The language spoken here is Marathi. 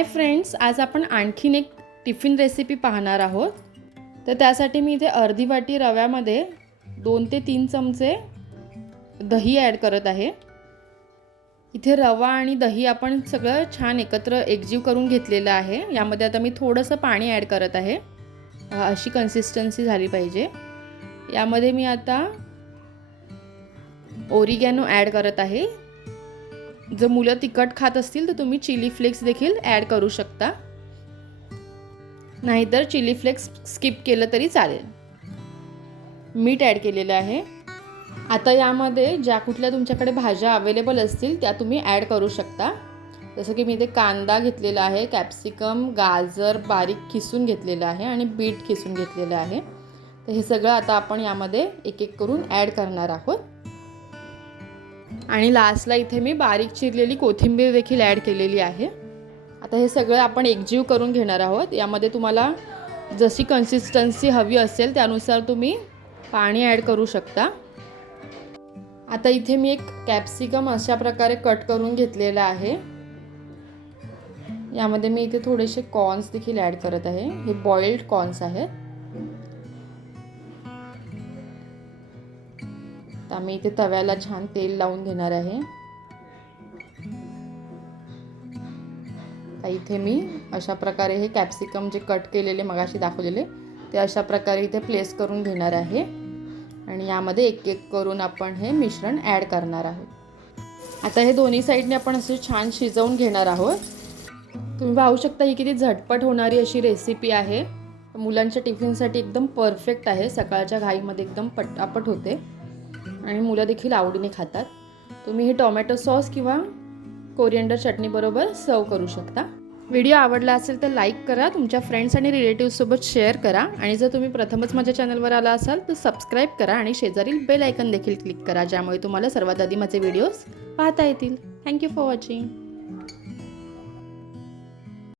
हाय फ्रेंड्स, आज आपण आणखीन एक टिफिन रेसिपी पाहणार आहोत। तर त्यासाठी मी इथे अर्धी वाटी रव्यामध्ये 2 ते 3 चमचे दही ॲड करत आहे। इथे रवा आणि दही आपण सगळं छान एकत्र एकजीव करून घेतलेलं आहे। यामध्ये आता मी थोडंसं पाणी ॲड करत आहे। अशी कन्सिस्टन्सी झाली पाहिजे। यामध्ये मी आता ओरिगॅनो ॲड करत आहे। जर मुलं तिखट खात असतील तर तुम्ही चिली फ्लेक्स देखील ॲड करू शकता, नाहीतर चिली फ्लेक्स स्किप केलं तरी चालेल। मीठ ॲड केलेलं आहे। आता यामध्ये ज्या कुठल्या तुमच्याकडे भाज्या अवेलेबल असतील त्या तुम्ही ॲड करू शकता। जसं की मी इथे कांदा घेतलेला आहे, कॅप्सिकम, गाजर बारीक किसून घेतलेलं आहे आणि बीट किसून घेतलेलं आहे। तर हे सगळं आता आपण यामध्ये एक एक करून ॲड करणार आहोत। आणि लास्टला इथे मी बारीक चिरलेली कोथिंबीर देखील ॲड केलेली आहे। आता हे सगळं आपण एकजीव करून घेणार आहोत। यामध्ये तुम्हाला जशी कन्सिस्टन्सी हवी असेल त्यानुसार तुम्ही पाणी ॲड करू शकता। आता इथे मी एक कॅप्सिकम अशा प्रकारे कट करून घेतलेला आहे। यामध्ये मी इथे थोडेसे कॉर्न्स देखील ॲड करत आहे। हे बॉइल्ड कॉर्न्स आहेत। तर मी इथे तव्याला छान तेल लावून घेणार आहे। इथे मी अशा प्रकारे हे कॅप्सिकम जे कट केलेले मगाशी दाखवलेले ते अशा प्रकारे इथे प्लेस करून घेणार आहे आणि यामध्ये एक एक करून आपण हे मिश्रण ॲड करणार आहोत। आता हे दोन्ही साईडने आपण असे छान शिजवून घेणार आहोत। तुम्ही पाहू शकता ही किती झटपट होणारी अशी रेसिपी आहे। मुलांच्या टिफिनसाठी एकदम परफेक्ट आहे। सकाळच्या घाईमध्ये एकदम पटापट होते आणि मुलं देखील आवडीने खातात। तुम्ही हे टोमॅटो सॉस किंवा कोरिएंडर चटणी बरोबर सर्व करू शकता। व्हिडिओ आवडला असेल तर लाईक करा, तुमच्या फ्रेंड्स आणि रिलेटिव्ह सोबत शेअर करा आणि जर तुम्ही प्रथमच माझ्या चॅनलवर आला असाल तर सबस्क्राईब करा आणि शेजारील बेल आयकॉन देखील क्लिक करा, ज्यामुळे तुम्हाला सर्वात आधी माझे व्हिडिओज पाहता येतील। Thank you for watching.